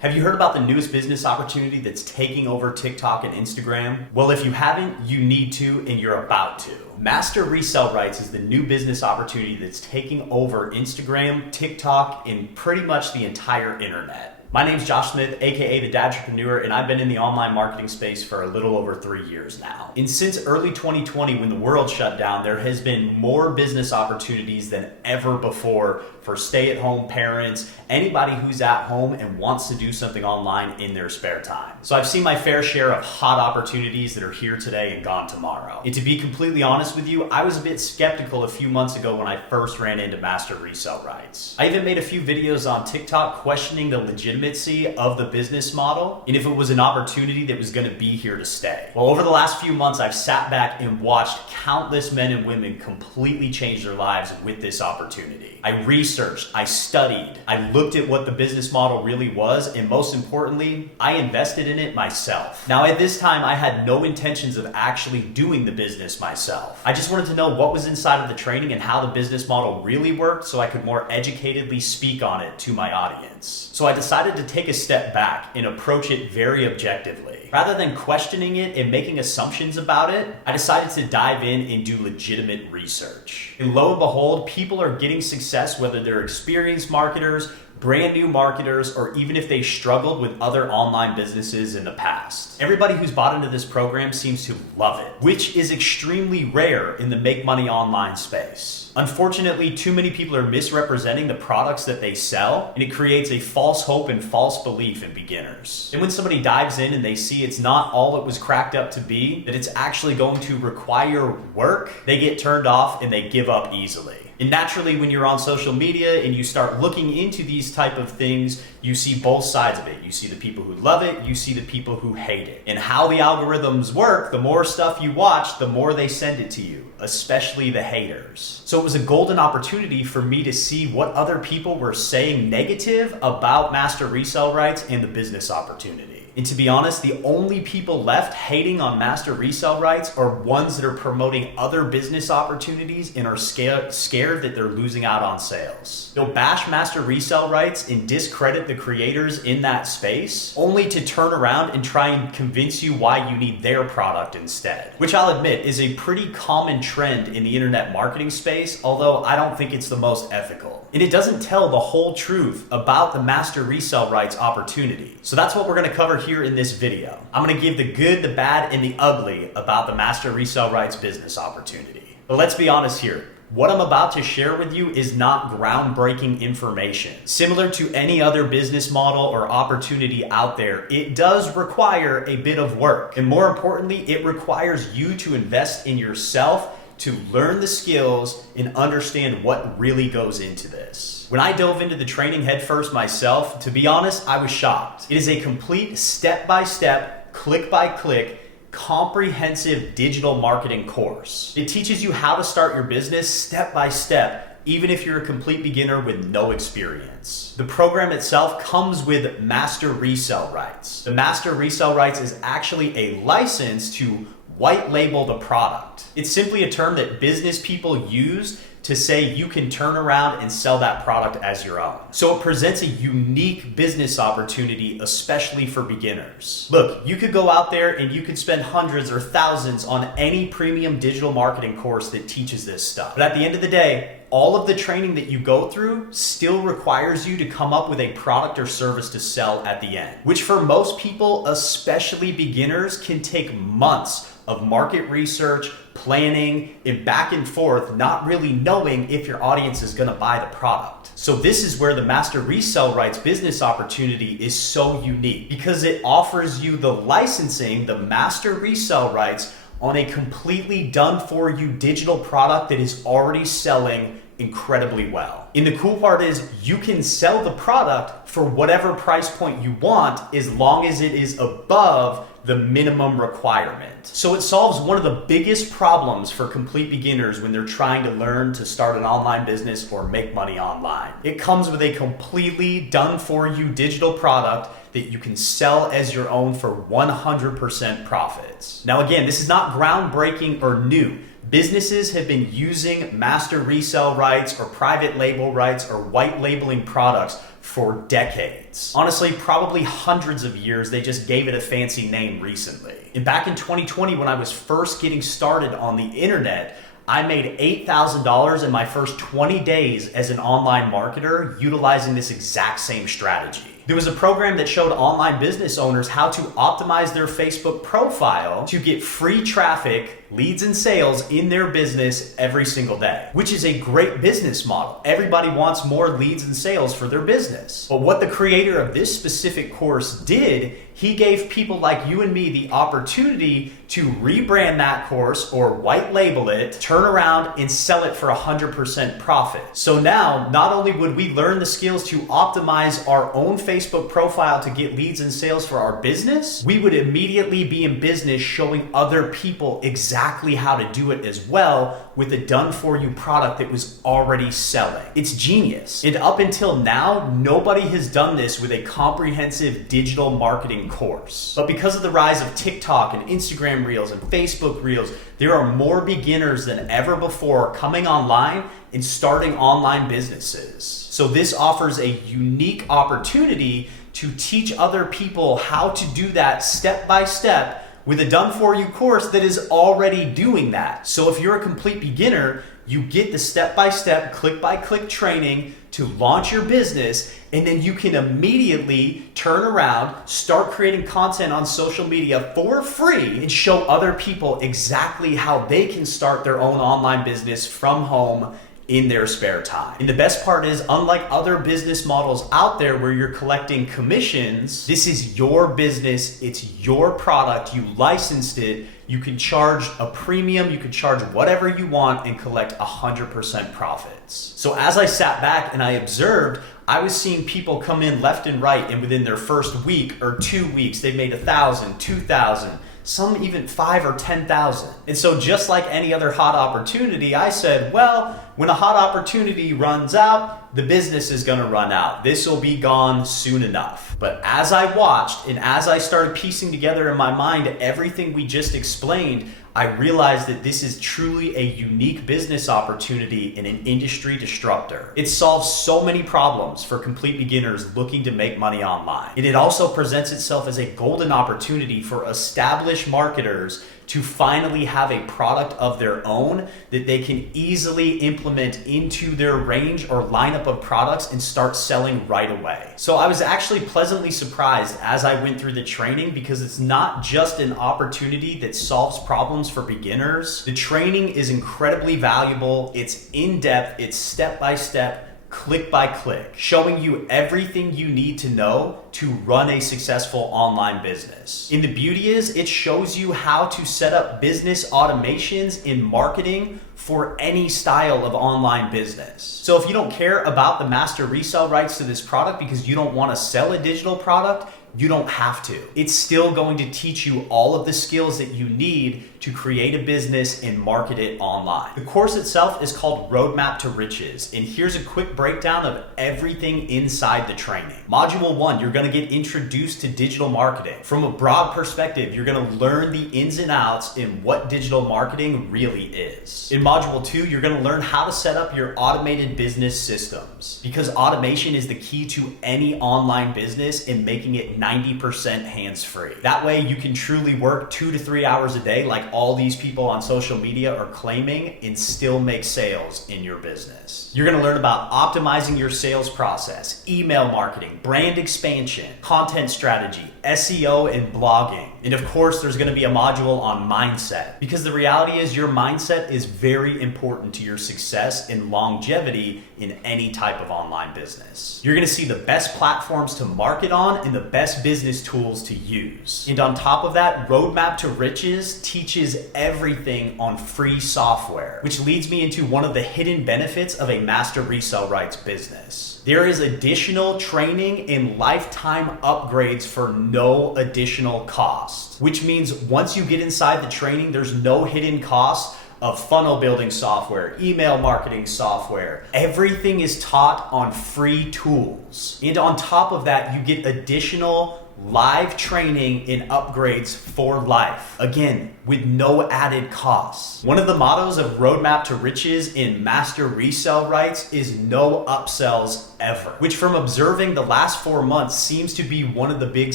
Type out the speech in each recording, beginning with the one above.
Have you heard about the newest business opportunity that's taking over TikTok and Instagram? Well, if you haven't, you need to, and you're about to. Master Resell Rights is the new business opportunity that's taking over Instagram, TikTok, and pretty much the entire internet. My name's Josh Smith, aka the Dadtrepreneur, and I've been in the online marketing space for a little over 3 years now. And since early 2020, when the world shut down, there has been more business opportunities than ever before for stay-at-home parents, anybody who's at home and wants to do something online in their spare time. So I've seen my fair share of hot opportunities that are here today and gone tomorrow. And to be completely honest with you, I was a bit skeptical a few months ago when I first ran into Master Resell Rights. I even made a few videos on TikTok questioning the legitimacy of the business model and if it was an opportunity that was going to be here to stay. Well, over the last few months, I've sat back and watched countless men and women completely change their lives with this opportunity. I researched, I studied, I looked at what the business model really was, and most importantly, I invested in it myself. Now, at this time, I had no intentions of actually doing the business myself. I just wanted to know what was inside of the training and how the business model really worked so I could more educatedly speak on it to my audience. So I decided to take a step back and approach it very objectively. Rather than questioning it and making assumptions about it, I decided to dive in and do legitimate research. And lo and behold, people are getting success whether they're experienced marketers, brand new marketers, or even if they struggled with other online businesses in the past. Everybody who's bought into this program seems to love it, which is extremely rare in the make money online space. Unfortunately, too many people are misrepresenting the products that they sell, and it creates a false hope and false belief in beginners. And when somebody dives in and they see it's not all it was cracked up to be, that it's actually going to require work, they get turned off and they give up easily. And naturally, when you're on social media and you start looking into these type of things, you see both sides of it. You see the people who love it, you see the people who hate it. And how the algorithms work, the more stuff you watch, the more they send it to you, especially the haters. So it was a golden opportunity for me to see what other people were saying negative about Master Resell Rights and the business opportunity. And to be honest, the only people left hating on Master Resell Rights are ones that are promoting other business opportunities and are scared that they're losing out on sales. They'll bash Master Resell Rights and discredit the creators in that space, only to turn around and try and convince you why you need their product instead. Which I'll admit is a pretty common trend in the internet marketing space, although I don't think it's the most ethical. And it doesn't tell the whole truth about the Master Resell Rights opportunity. So that's what we're going to cover here in this video. I'm going to give the good, the bad, and the ugly about the Master Resell Rights business opportunity. But let's be honest here. What I'm about to share with you is not groundbreaking information. Similar to any other business model or opportunity out there, it does require a bit of work. And more importantly, it requires you to invest in yourself to learn the skills and understand what really goes into this. When I dove into the training headfirst myself, to be honest, I was shocked. It is a complete step-by-step, click-by-click, comprehensive digital marketing course. It teaches you how to start your business step by step, even if you're a complete beginner with no experience. The program itself comes with Master Resell Rights. The Master Resell Rights is actually a license to white label the product. It's simply a term that business people use to say you can turn around and sell that product as your own. So it presents a unique business opportunity, especially for beginners. Look, you could go out there and you could spend hundreds or thousands on any premium digital marketing course that teaches this stuff. But at the end of the day, all of the training that you go through still requires you to come up with a product or service to sell at the end, which for most people, especially beginners, can take months of market research, planning, and back and forth, not really knowing if your audience is gonna buy the product. So this is where the Master Resell Rights business opportunity is so unique, because it offers you the licensing, the Master Resell Rights, on a completely done-for-you digital product that is already selling incredibly well. And the cool part is you can sell the product for whatever price point you want as long as it is above the minimum requirement. So it solves one of the biggest problems for complete beginners when they're trying to learn to start an online business or make money online. It comes with a completely done-for-you digital product that you can sell as your own for 100% profits. Now again, this is not groundbreaking or new. Businesses have been using Master Resell Rights or private label rights or white labeling products for decades. Honestly, probably hundreds of years. They just gave it a fancy name recently. And back in 2020, when I was first getting started on the internet, I made $8,000 in my first 20 days as an online marketer utilizing this exact same strategy. There was a program that showed online business owners how to optimize their Facebook profile to get free traffic, leads, and sales in their business every single day, which is a great business model. Everybody wants more leads and sales for their business. But what the creator of this specific course did, he gave people like you and me the opportunity to rebrand that course or white label it, turn around and sell it for 100% profit. So now, not only would we learn the skills to optimize our own Facebook profile to get leads and sales for our business, we would immediately be in business showing other people exactly how to do it as well with a done-for-you product that was already selling. It's genius. And up until now, nobody has done this with a comprehensive digital marketing course. But because of the rise of TikTok and Instagram Reels and Facebook Reels, there are more beginners than ever before coming online and starting online businesses. So this offers a unique opportunity to teach other people how to do that step by step with a done-for-you course that is already doing that. So if you're a complete beginner, you get the step-by-step, click-by-click training to launch your business, and then you can immediately turn around, start creating content on social media for free, and show other people exactly how they can start their own online business from home in their spare time. And the best part is, unlike other business models out there where you're collecting commissions, this is your business, it's your product, you licensed it, you can charge a premium, you can charge whatever you want and collect 100% profits. So as I sat back and I observed, I was seeing people come in left and right, and within their first week or 2 weeks, they made 1,000, 2,000, some even 5 or 10,000. And so just like any other hot opportunity, I said, well, when a hot opportunity runs out, the business is gonna run out. This will be gone soon enough. But as I watched and as I started piecing together in my mind everything we just explained, I realized that this is truly a unique business opportunity and an industry disruptor. It solves so many problems for complete beginners looking to make money online. And it also presents itself as a golden opportunity for established marketers to finally have a product of their own that they can easily implement into their range or lineup of products and start selling right away. So I was actually pleasantly surprised as I went through the training, because it's not just an opportunity that solves problems for beginners. The training is incredibly valuable. It's in-depth, it's step-by-step, click by click, showing you everything you need to know to run a successful online business. And the beauty is, it shows you how to set up business automations in marketing for any style of online business. So if you don't care about the master resell rights to this product because you don't want to sell a digital product, you don't have to. It's still going to teach you all of the skills that you need to create a business and market it online. The course itself is called Roadmap to Riches, and here's a quick breakdown of everything inside the training. Module 1, you're gonna get introduced to digital marketing. From a broad perspective, you're gonna learn the ins and outs in what digital marketing really is. In Module 2, you're gonna learn how to set up your automated business systems, because automation is the key to any online business and making it 90% hands-free. That way you can truly work 2 to 3 hours a day like all these people on social media are claiming and still make sales in your business. You're gonna learn about optimizing your sales process, email marketing, brand expansion, content strategy, SEO, and blogging. And of course, there's gonna be a module on mindset, because the reality is your mindset is very important to your success and longevity in any type of online business. You're gonna see the best platforms to market on and the best business tools to use. And on top of that, Roadmap to Riches teaches everything on free software, which leads me into one of the hidden benefits of a master resell rights business. There is additional training and lifetime upgrades for no additional cost, which means once you get inside the training, there's no hidden cost of funnel building software, email marketing software. Everything is taught on free tools. And on top of that, you get additional live training and upgrades for life. Again, with no added costs. One of the mottos of Roadmap to Riches in Master Resell Rights is no upsells ever, which from observing the last 4 months seems to be one of the big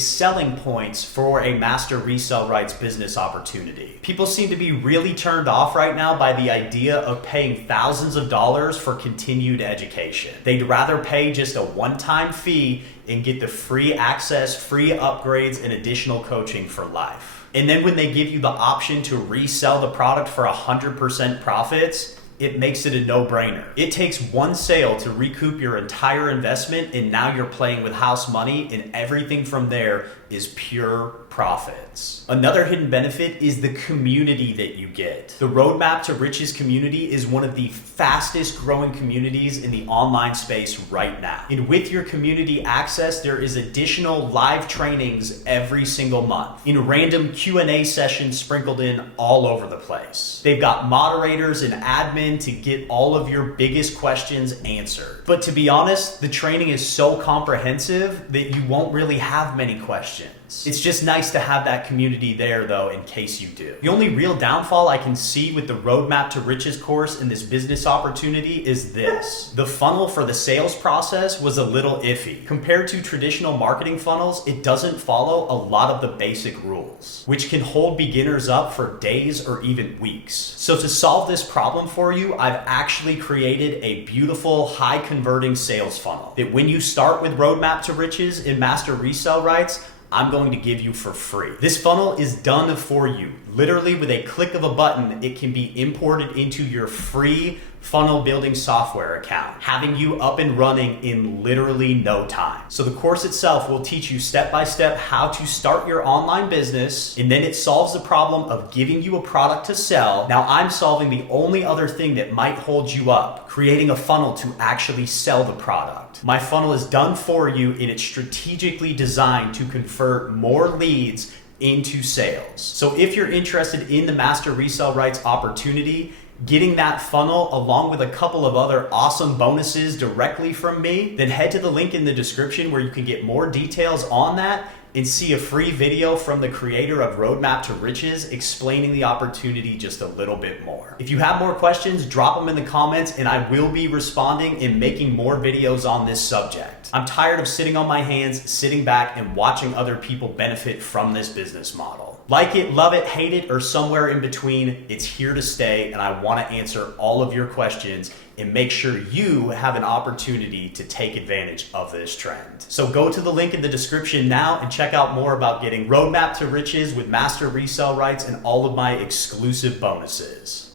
selling points for a Master Resell Rights business opportunity. People seem to be really turned off right now by the idea of paying thousands of dollars for continued education. They'd rather pay just a one-time fee and get the free access, free upgrades, and additional coaching for life. And then when they give you the option to resell the product for 100% profits, it makes it a no-brainer. It takes one sale to recoup your entire investment, and now you're playing with house money, and everything from there is pure profits. Another hidden benefit is the community that you get. The Roadmap to Riches community is one of the fastest growing communities in the online space right now. And with your community access, there is additional live trainings every single month in random Q&A sessions sprinkled in all over the place. They've got moderators and admin to get all of your biggest questions answered. But to be honest, the training is so comprehensive that you won't really have many questions. It's just nice to have that community there though, in case you do. The only real downfall I can see with the Roadmap to Riches course in this business opportunity is this. The funnel for the sales process was a little iffy. Compared to traditional marketing funnels, it doesn't follow a lot of the basic rules, which can hold beginners up for days or even weeks. So to solve this problem for you, I've actually created a beautiful, high converting sales funnel that when you start with Roadmap to Riches in Master Resell Rights, I'm going to give you for free. This funnel is done for you. Literally with a click of a button, it can be imported into your free funnel building software account, having you up and running in literally no time. So the course itself will teach you step by step how to start your online business, and then it solves the problem of giving you a product to sell. Now I'm solving the only other thing that might hold you up, creating a funnel to actually sell the product. My funnel is done for you, and it's strategically designed to convert more leads into sales. So if you're interested in the Master Resell Rights opportunity, getting that funnel along with a couple of other awesome bonuses directly from me, then head to the link in the description where you can get more details on that and see a free video from the creator of Roadmap to Riches explaining the opportunity just a little bit more. If you have more questions, drop them in the comments and I will be responding and making more videos on this subject. I'm tired of sitting on my hands, sitting back and watching other people benefit from this business model. Like it, love it, hate it, or somewhere in between, it's here to stay, and I want to answer all of your questions and make sure you have an opportunity to take advantage of this trend. So go to the link in the description now and check out more about getting Roadmap to Riches with Master Resell Rights and all of my exclusive bonuses.